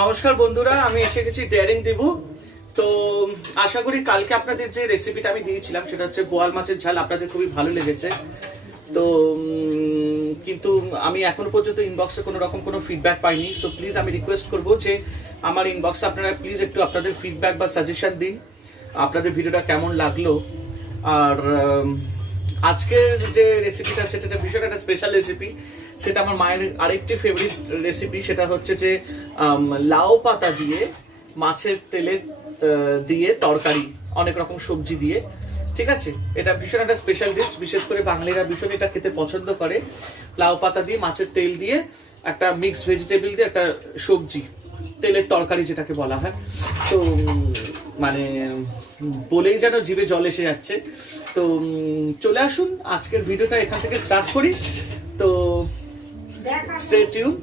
নমস্কার বন্ধুরা, আমি এসে গেছি ডেয়ারিং দেবু। তো আশা করি কালকে আপনাদের যে রেসিপিটা আমি দিয়েছিলাম সেটা হচ্ছে বোয়াল মাছের ঝাল, আপনাদের খুবই ভালো লেগেছে। তো কিন্তু আমি এখনো পর্যন্ত ইনবক্সে কোনো রকম কোনো ফিডব্যাক পাইনি। সো প্লিজ আমি রিকোয়েস্ট করবো যে আমার ইনবক্সে আপনারা প্লিজ একটু আপনাদের ফিডব্যাক বা সাজেশন দিন, আপনাদের ভিডিওটা কেমন লাগলো। আর আজকের যে রেসিপিটা আছে সেটা ভীষণ একটা স্পেশাল রেসিপি। সেটা আমার মায়ের আরেকটি ফেভারিট রেসিপি, সেটা হচ্ছে যে লাউ পাতা দিয়ে মাছের তেলে দিয়ে তরকারি, অনেক রকম সবজি দিয়ে। ঠিক আছে, এটা ভীষণ একটা স্পেশাল ডিশ, বিশেষ করে বাঙালিরা ভীষণ এটা খেতে পছন্দ করে। লাউ পাতা দিয়ে মাছের তেল দিয়ে একটা মিক্সড ভেজিটেবল দিয়ে একটা সবজি, তেলের তরকারি যেটাকে বলা হয়। তো মানে বলেই যেন জিভে জল এসে যাচ্ছে। তো চলে আসুন, আজকের ভিডিওটা এখান থেকে স্টার্ট করি। তো স্টে টিউন।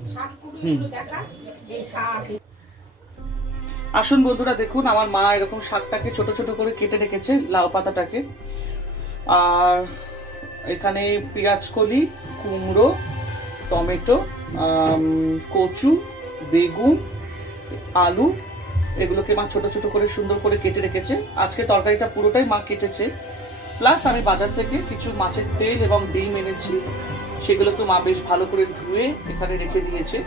আসুন বন্ধুরা, দেখুন আমার মা এরকম শাকটাকে ছোট ছোট করে কেটে রেখেছে, লাউ পাতাটাকে। আর এখানে পেঁয়াজ কলি, কুমড়ো, টমেটো, কচু, বেগুন, আলু, এগুলোকে মা ছোট ছোট করে সুন্দর করে কেটে রেখেছে। আজকে তরকারিটা পুরোটাই মা কেটেছে। প্লাস আমি বাজার থেকে কিছু মাছের তেল এবং ডিম এনেছি, সেগুলোকে মা বেশ ভালো করে ধুয়ে এখানে রেখে দিয়েছে।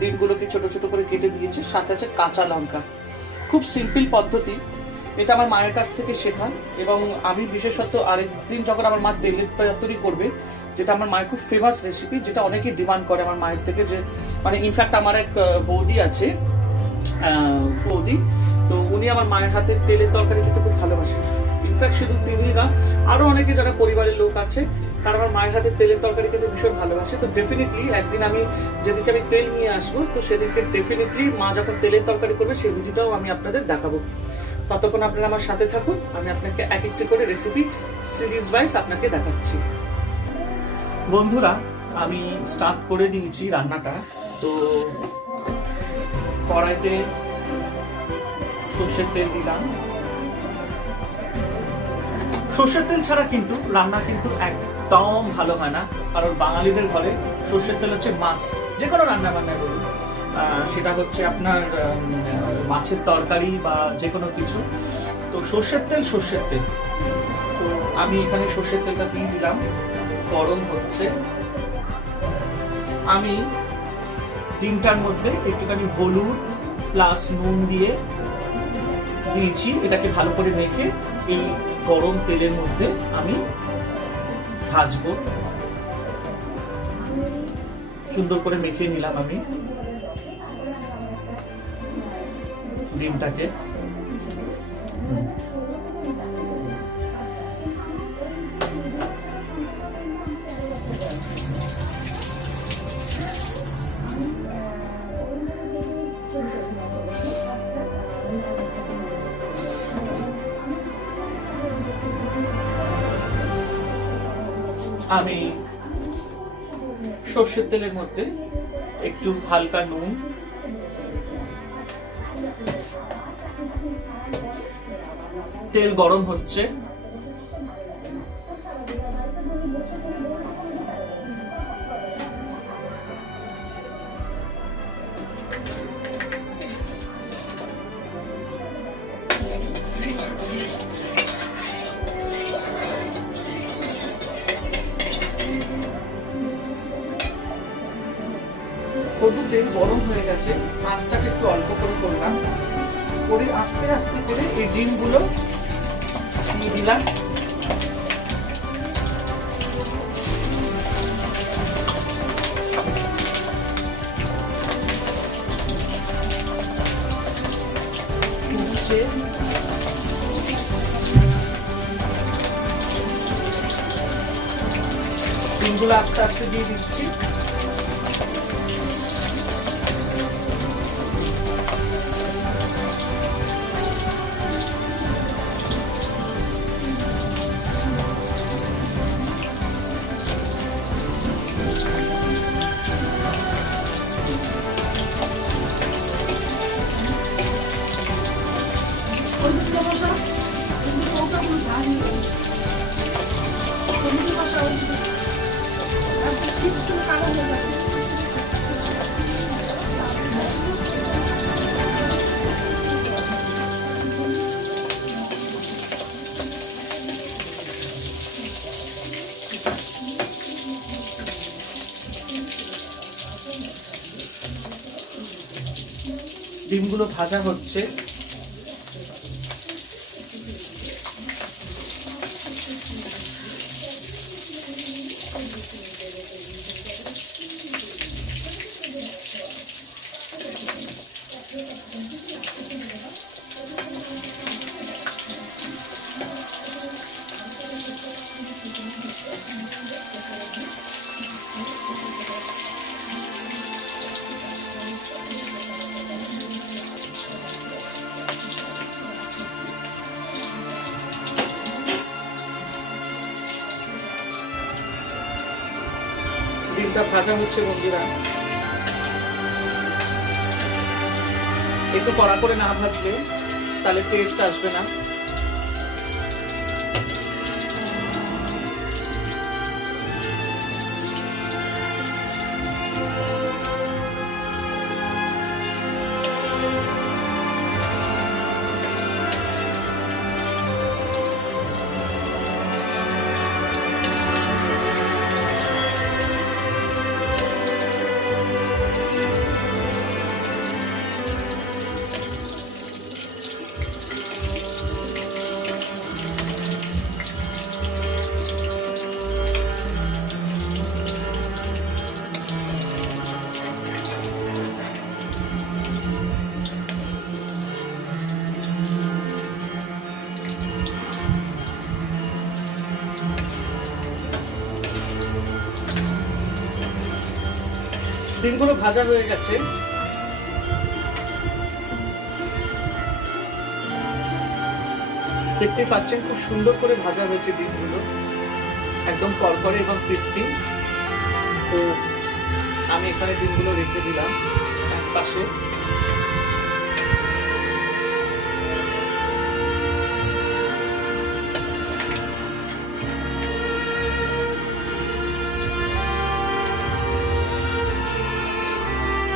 ডিমগুলোকে ছোট ছোট করে কেটে দিয়েছে, সাথে আছে কাঁচা লঙ্কা। খুব সিম্পল পদ্ধতি, এটা আমার মায়ের কাছ থেকে শেখা। এবং আমি বিশেষত আরেকদিন যখন আমার মা তেলের তরকারি করবে, যেটা আমার মায়ের খুব ফেমাস রেসিপি, যেটা অনেকেই ডিমান্ড করে আমার মায়ের থেকে, যে মানে ইনফ্যাক্ট আমার এক বৌদি আছে, বৌদি, তো উনি আমার মায়ের হাতে তেলের তরকারি খেতে খুব ভালোবাসে। ইনফ্যাক্ট শুধু তিনি না, আরো অনেকে যারা পরিবারের লোক আছে তারা আমার মায়ের হাতে তেলের তরকারি খেতে ভীষণ ভালোবাসে। তো ডেফিনেটলি একদিন আমি যেদিনকে আমি তেল নিয়ে আসবো, তো সেদিনকে ডেফিনেটলি মা যখন তেলের তরকারি করবে সেই ভিডিওটাও আমি আপনাদের দেখাবো। ততক্ষণ আপনারা আমার সাথে থাকুন, আমি আপনাকে এক একটি করে রেসিপি সিরিজ ওয়াইজ আপনাকে দেখাচ্ছি। বন্ধুরা, আমি স্টার্ট করে দিয়েছি রান্নাটা। তো কড়াইতে সর্ষের তেল দিলাম। সর্ষের তেল ছাড়া কিন্তু রান্না কিন্তু একদম ভালো হয় না, কারণ বাঙালিদের ঘরে সর্ষের তেল হচ্ছে মাস্ট, যে কোনো রান্না বান্না বলুন, সেটা হচ্ছে আপনার মাছের তরকারি বা যে কোনো কিছু। তো সর্ষের তেল তো আমি এখানে সর্ষের তেলটা দিয়ে দিলাম, গরম হচ্ছে। আমি ডিমটার মধ্যে একটুখানি হলুদ প্লাস নুন দিয়ে দিয়েছি, এটাকে ভালো করে মেখে এই গরম তেলের মধ্যে আমি ভাজবো। সুন্দর করে মেখে নিলাম আমি ডিমটাকে। আমি সর্ষের তেলের মধ্যে একটু হালকা নুন, তেল গরম হচ্ছে, তেল গরম হয়ে গেছে। আঁচটাকে একটু অল্প করে করলাম, করে আস্তে আস্তে করে এই ডিমগুলো দিয়ে দিলাম। ডিমগুলো আস্তে আস্তে দিয়ে দিচ্ছি। ডিমগুলো ভাজা হচ্ছে। ডিমটা ভাজা হচ্ছে বন্ধুরা। একটু কড়া করে না ভাজলে তাহলে টেস্ট আসবে না। ডিমগুলো ভাজা হয়ে গেছে। দেখতে পাচ্ছেন খুব সুন্দর করে ভাজা হয়েছে ডিমগুলো, একদম করকরে এবং ক্রিস্পি। তো আমি এখানে ডিমগুলো রেখে দিলাম এক পাশে।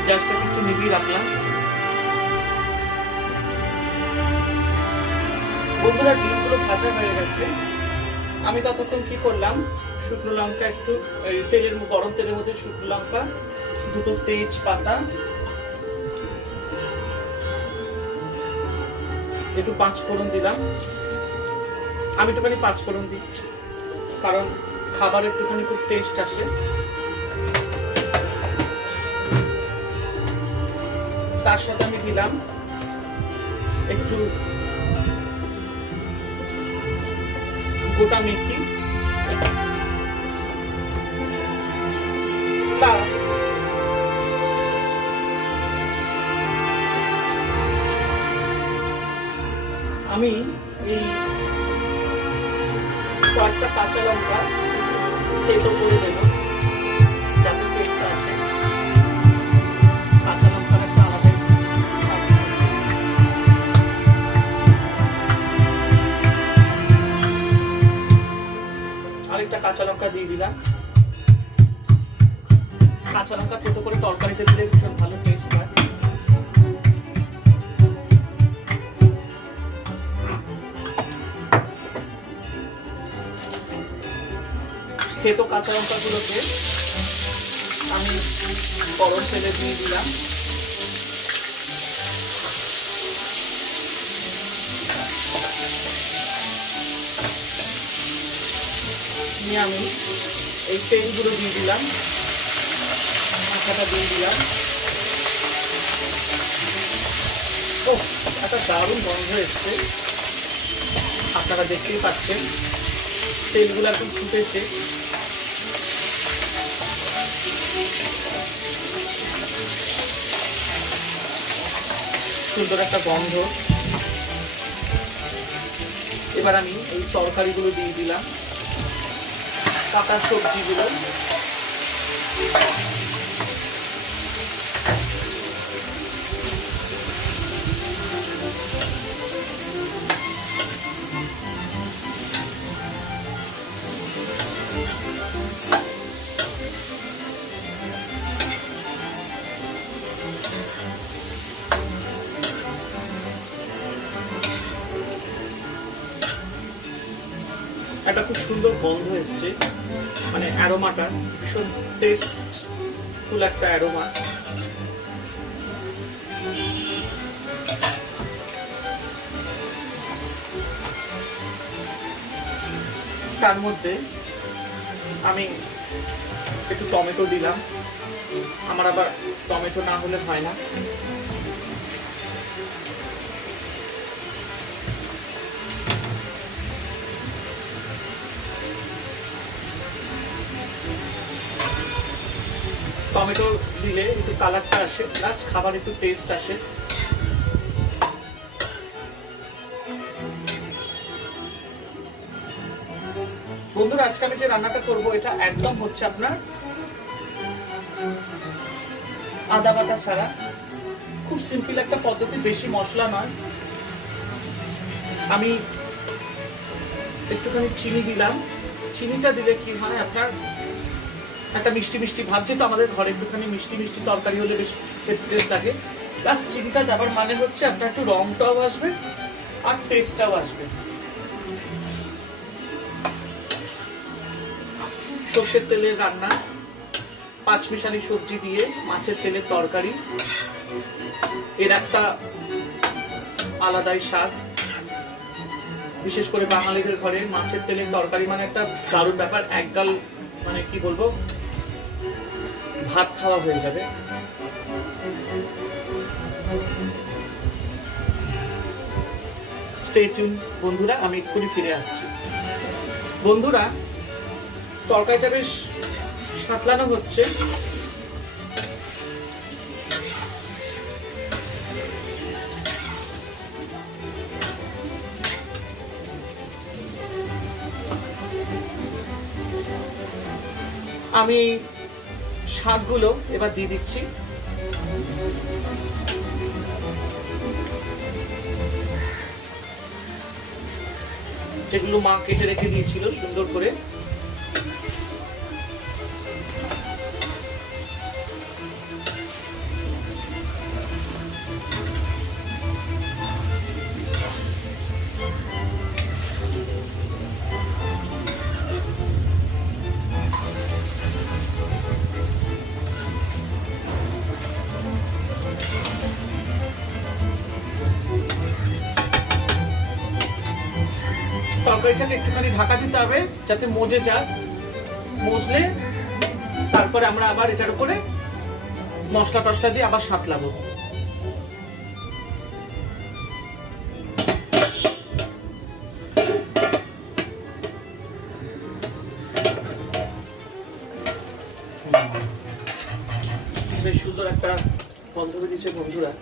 গ্যাসটাকে একটু নিভিয়ে রাখলাম। বন্ধুরা ডিমগুলো ভাজা হয়ে গেছে। আমি ততক্ষণ কি করলাম, শুকনো লঙ্কা একটু গরম তেলের মধ্যে শুকনো লঙ্কা, দুটো তেজপাতা, একটু 5 ফোড়ন দিলাম। আমি একটুখানি 5 ফোড়ন দিই কারণ খাবার একটুখানি খুব টেস্ট আসে। তার সাথে আমি দিলাম একটু গোটা মেথি, প্লাস আমি এই কয়েকটা কাঁচা লঙ্কা থেতো করে দেব যাতে টেস্ট আসে। কাঁচা লঙ্কার একটা আলাদা আরেকটা কাঁচা লঙ্কা দিয়ে দিলাম। কাঁচা লঙ্কা থেতো করে তরকারিতে দিলে ভীষণ ভালো টেস্ট হয়। থেতো কাঁচা লঙ্কাগুলোকে আমি গরম তেলে দিয়ে দিলাম। নিয়ে আমি এই তেলগুলো দিয়ে দিলাম, মাথাটা দিয়ে দিলাম। ও একটা দারুণ গন্ধ এসছে, আপনারা দেখতেই পাচ্ছেন। তেলগুলো এখন ফুটেছে। সুন্দর একটা গন্ধ। এবার আমি এই তরকারিগুলো দিয়ে দিলাম, কাটা সবজিগুলো। একটা খুব সুন্দর গন্ধ এসছে, মানে অ্যারোমাটা ভীষণ টেস্টফুল একটা অ্যারোমা। তার মধ্যে আমি একটু টমেটো দিলাম, আমার আবার টমেটো না হলে হয় না। টমেটো দিলে একটু কালারটা আসে, প্লাস খাবার একটু টেস্ট আসে। বন্ধুরা, আজকে আমি যে রান্নাটা করবো এটা একদম হচ্ছে আপনার আদা বাটা ছাড়া, খুব সিম্পল একটা পদ্ধতি, বেশি মশলা নয়। আমি একটুখানি চিনি দিলাম, চিনিটা দিলে কি হয় আপনার একটা মিষ্টি মিষ্টি ভাব, যেহেতু আমাদের ঘরে একটুখানি মিষ্টি মিষ্টি তরকারি হলে বেশ খেতে টেস্ট লাগে। প্লাস চিনিটা দেওয়ার মানে হচ্ছে আপনার একটু রংটাও আসবে আর টেস্টটাও আসবে। সর্ষের তেলের রান্না, পাঁচমিশালি সবজি দিয়ে মাছের তেলের তরকারি, এর একটা আলাদাই স্বাদ। বিশেষ করে বাঙালিদের ঘরে মাছের তেলের তরকারি মানে একটা দারুণ ব্যাপার। এক গাল মানে কি বলবো, ভাত খাওয়া হয়ে যাবে। স্টে টিউন বন্ধুরা, আমি এক্ষুনি ফিরে আসছি। বন্ধুরা, তরকারিটা বেশ সাঁতলানো হচ্ছে। আমি শাকগুলো এবার দিয়ে দিচ্ছি। যেগুলো মা কেটে রেখে দিয়েছিল সুন্দর করে। তরকারিটাকে একটুখানি ঢাকা দিতে হবে যাতে মজে যায়। মজলে তারপরে আমরা আবার এটার উপরে মশলা টসলা দিয়ে আবার সাঁতলাবো। বেশ সুন্দর একটা গন্ধ বেরিয়েছে বন্ধুরা।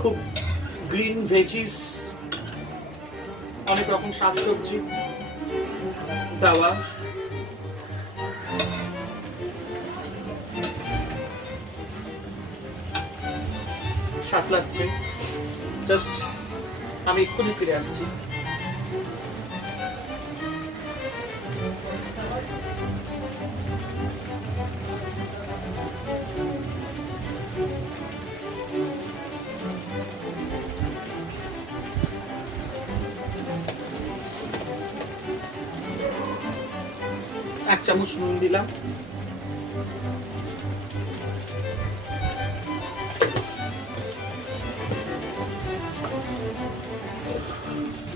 খুব গ্রিন ভেজিস, অনেক রকম শাকসবজি দেওয়া। সাঁতলাচ্ছে, জাস্ট আমি এক্ষুনি ফিরে আসছি। এক চামচ নুন দিলাম।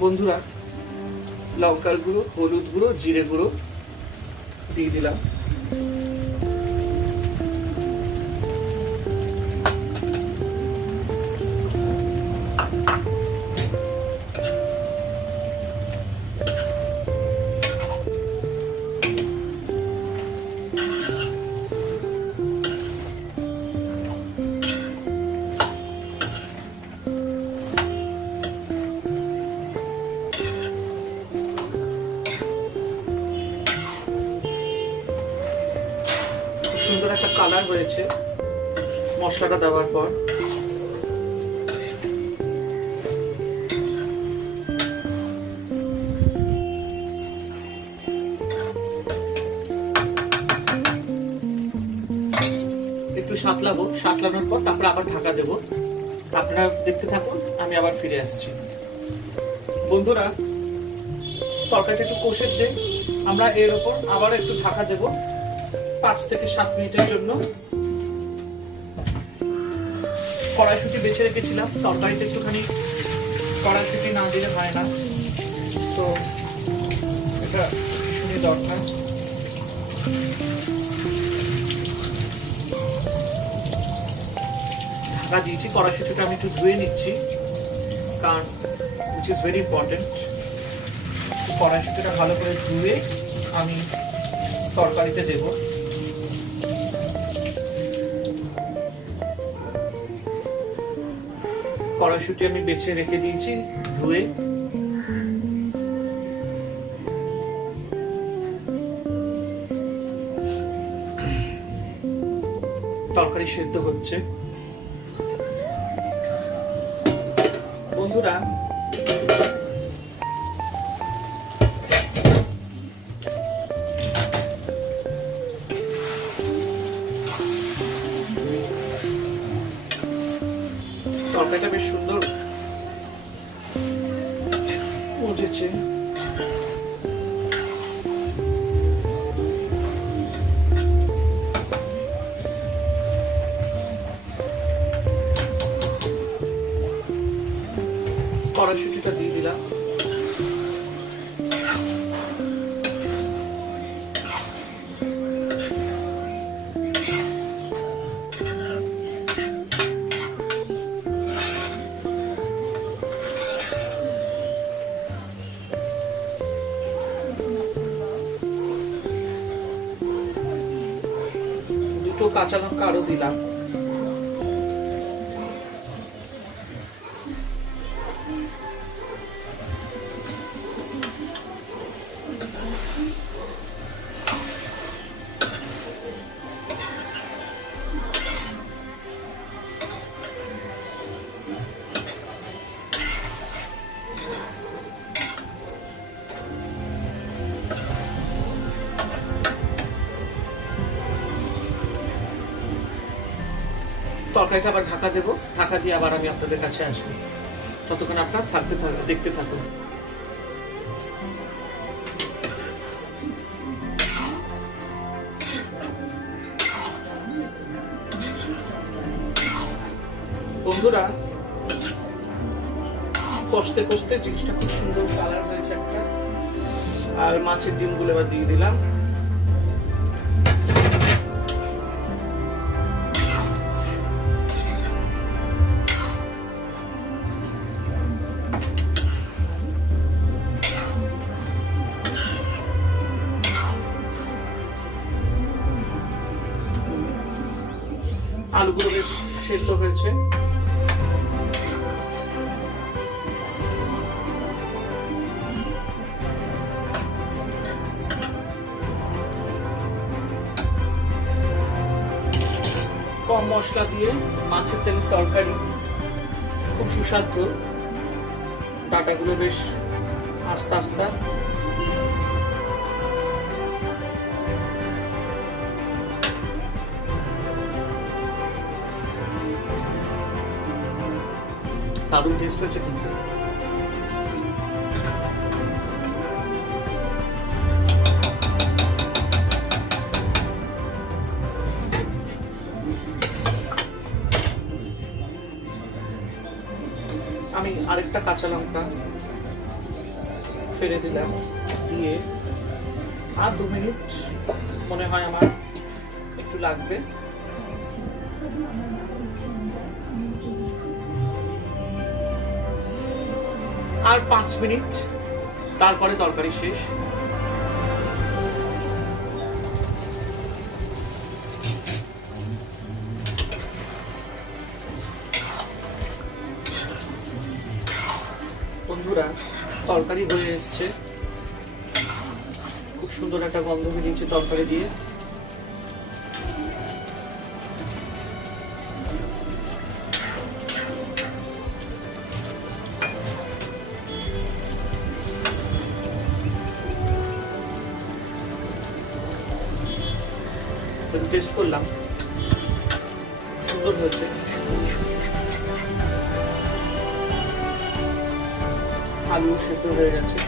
বন্ধুরা, লঙ্কার গুঁড়ো, হলুদ গুঁড়ো, জিরে গুঁড়ো দিয়ে দিলাম। সুন্দর একটা কালার হয়েছে মশলাটা দেওয়ার পর। একটু সাঁতলাবো, সাঁতলানোর পর তারপরে আবার ঢাকা দেবো। আপনারা দেখতে থাকুন, আমি আবার ফিরে আসছি। বন্ধুরা, তরকারিটা একটু কষেছে, আমরা এর উপর আবার একটু ঢাকা দেব 5 থেকে 7 মিনিটের জন্য। কড়াইশুঁটি বেছে রেখেছিলাম, তরকারিতে একটুখানি কড়াইশুঁটি না দিলে হয় না। তো এটা ভীষণই দরকার। ঢাকা দিয়েছি, কড়াইশুঁটিটা আমি একটু ধুয়ে নিচ্ছি, কারণ which is very important। কড়াইশুঁটিটা ভালো করে ধুয়ে আমি তরকারিতে দেব। কড়াইশুঁটি আমি বেছে রেখে দিয়েছি ধুয়ে। তরকারি সেদ্ধ হচ্ছে। বন্ধুরা, তরকারিটা বেশ সুন্দর মজেছে। কড়াইশুঁটিটা দিয়ে দিলাম। দুটো কাঁচা লঙ্কা আরো দিলাম। তরকারিটা আবার ঢাকা দেব, ঢাকা দিয়ে আবার আমি আপনাদের কাছে আসবো। ততক্ষণ আপনারা দেখতে থাকুন। বন্ধুরা, কষতে কষতে জিনিসটা খুব সুন্দর কালার হয়েছে একটা। আর মাছের ডিমগুলো এবার দিয়ে দিলাম। আলুগুলো বেশ সেদ্ধ হয়েছে। কম মশলা দিয়ে মাছের তেলের তরকারি, খুব সুস্বাদু। ডাটাগুলো বেশ আস্তে আস্তে। দারুণ টেস্ট হয়েছে কিন্তু। আমি আরেকটা কাঁচা লঙ্কা ফেলে দিলাম, দিয়ে আর 2 মিনিট মনে হয় আমার একটু লাগবে। আর 5 মিনিট, তারপরে তরকারি শেষ। বন্ধুরা, তরকারি হয়ে এসছে, খুব সুন্দর একটা গন্ধ বেরিয়েছে তরকারি দিয়ে। টেস্ট করলাম, সুন্দর হয়েছে। আলু সেদ্ধ হয়ে গেছে।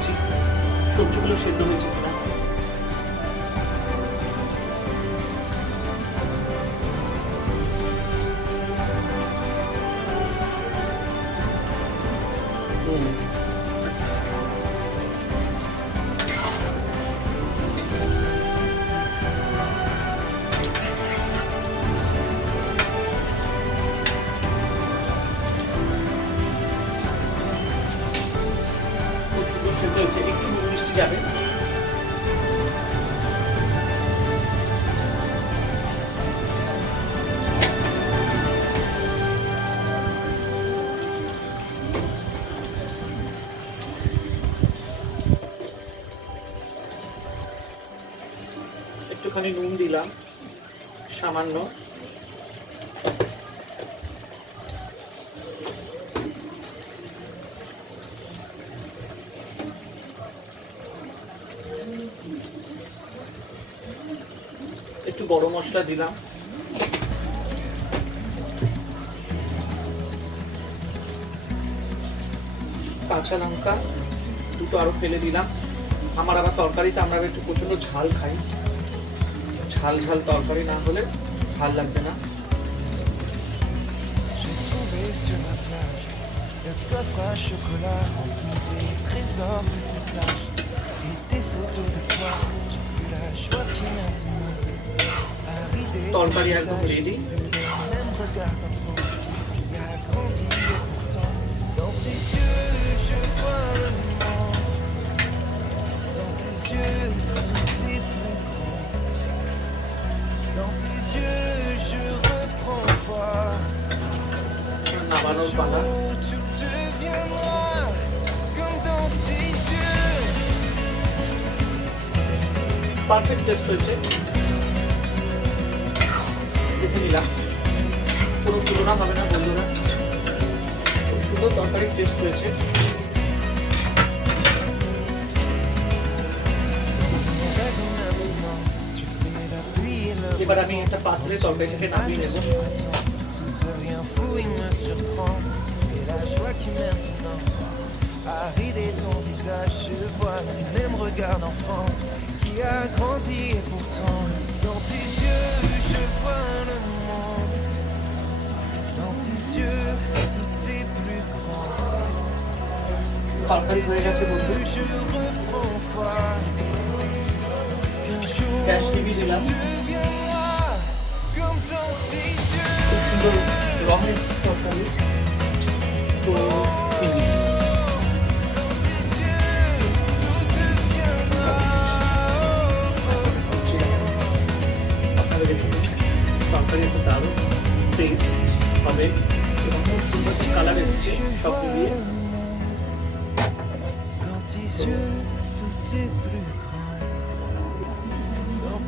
করছি সবজিগুলো সেদ্ধ হয়েছে কিনা। একটু নুন মিষ্টি যাবে। একটুখানি নুন দিলাম সামান্য, একটু গরম মশলা দিলাম, কাঁচা লঙ্কা দুটো আরো ফেলে দিলাম। আমার আবার তরকারিতে আমরা একটু প্রচন্ড ঝাল খাই, ঝাল ঝাল তরকারি না হলে ভাল লাগবে না। তরকারি একদম রেডি। নামানোর পালা। পারফেক্ট টেস্ট হয়েছে, দেখে নিলাম। কোনো তুলনা হবে না বন্ধুরা, খুব সুন্দর তরকারির টেস্ট হয়েছে। এবার আমি একটা পাত্রে তরকারিটাকে নামিয়ে নেব। Arriver ton visage, je vois le même regard d'enfant qui a grandi et pourtant dans tes yeux je vois le monde. Dans tes yeux tout est plus grand. Dans tes yeux je reprends foi. Qu'un jour tu deviendras comme dans tes yeux. খুব সুন্দর রঙের তরকারি। তো তরকারি একটা দারুণ test হবে এবং খুব সুন্দর কালার এসছে সব মিলিয়ে।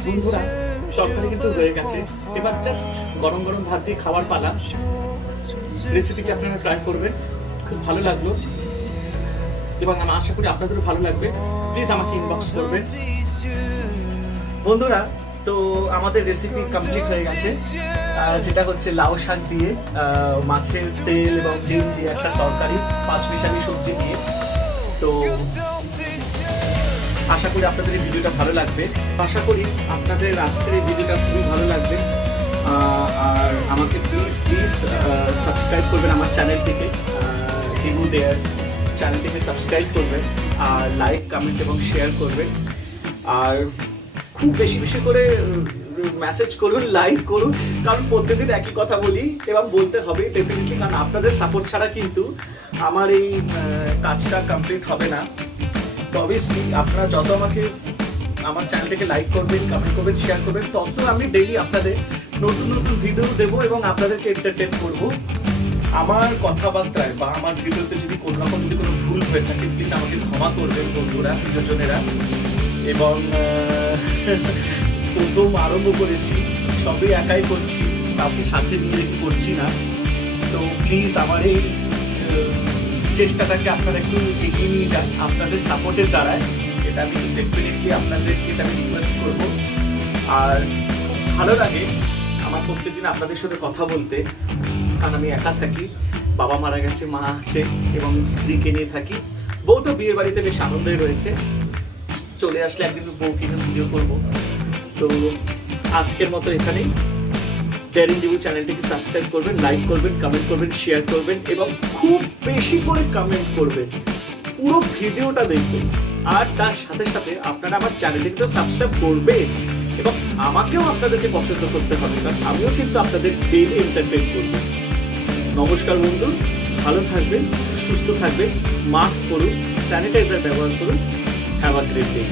বন্ধুরা তরকারি কিন্তু হয়ে গেছে, এবার জাস্ট গরম গরম ভাত দিয়ে খাওয়ার পালা। রেসিপিটি আপনারা ট্রাই করবেন, খুব ভালো লাগলো এবং আমি আশা করি আপনাদেরও ভালো লাগবে। প্লিজ আমাকে ইনবক্স করবেন বন্ধুরা। তো আমাদের রেসিপি কমপ্লিট হয়ে গেছে, যেটা হচ্ছে লাউ শাক দিয়ে মাছের তেল এবং ডিম দিয়ে একটা তরকারি, 5 মিশালি সবজি দিয়ে। তো আশা করি আপনাদের এই ভিডিওটা ভালো লাগবে, আশা করি আপনাদের আজকের এই ভিডিওটা খুবই ভালো লাগবে। আর আমাকে প্লিজ সাবস্ক্রাইব করবেন আমার চ্যানেল থেকে, হিমু দেয়ার চ্যানেলটিকে সাবস্ক্রাইব করবেন আর লাইক কমেন্ট এবং শেয়ার করবেন। আর খুব বেশি বেশি করে মেসেজ করুন, লাইক করুন, কারণ প্রত্যেকদিন একই কথা বলি এবং বলতে হবে ডেফিনেটলি, কারণ আপনাদের সাপোর্ট ছাড়া কিন্তু আমার এই কাজটা কমপ্লিট হবে না। তো অবভিয়াসলি আপনারা যত আমাকে আমার চ্যানেলটাকে লাইক করবেন, কমেন্ট করবেন, শেয়ার করবেন, তত আমি ডেইলি আপনাদের নতুন নতুন ভিডিও দেবো এবং আপনাদেরকে এন্টারটেন করবো। আমার কথাবার্তায় বা আমার ভিডিওতে যদি কোনো রকম যদি কোনো ভুল হয়ে থাকে প্লিজ আমাকে ক্ষমা করবেন বন্ধুরা, প্রিয়জনেরা। এবং প্রথম আরম্ভ করেছি, সবই একাই করছি, কাউকে সাথে নিয়ে রেখে করছি না। তো প্লিজ আমার এই চেষ্টাটাকে আপনারা একটু এগিয়ে নিয়ে যান আপনাদের সাপোর্টের দ্বারায়, এটা আমি ডেফিনেটলি আপনাদেরকে এটা আমি রিকোয়েস্ট করবো। আর খুব ভালো লাগে আমার প্রত্যেকদিন আপনাদের সাথে কথা বলতে, কারণ আমি একা থাকি, বাবা মারা গেছে, মা আছে এবং স্ত্রীকে নিয়ে থাকি। বউ তো বিয়ের বাড়িতে বেশ আনন্দই রয়েছে, চলে আসলে একদিন বউকে নিয়ে ভিডিও করবো। তো আজকের মতো এখানেই। ডেয়ারিং ডিউ চ্যানেলটিকে সাবস্ক্রাইব করবেন, লাইক করবেন, কমেন্ট করবেন, শেয়ার করবেন এবং খুব বেশি করে কমেন্ট করবেন, পুরো ভিডিওটা দেখবেন। আর তার সাথে সাথে আপনারা আমার চ্যানেলটিকে তো সাবস্ক্রাইব করবেন এবং আমাকেও আপনাদেরকে পছন্দ করতে হবে, কারণ আমিও কিন্তু আপনাদের ডেইলি এন্টারটেইন করব। নমস্কার বন্ধু, ভালো থাকবেন, সুস্থ থাকবেন, মাস্ক পরুন, স্যানিটাইজার ব্যবহার করুন। Have a great day.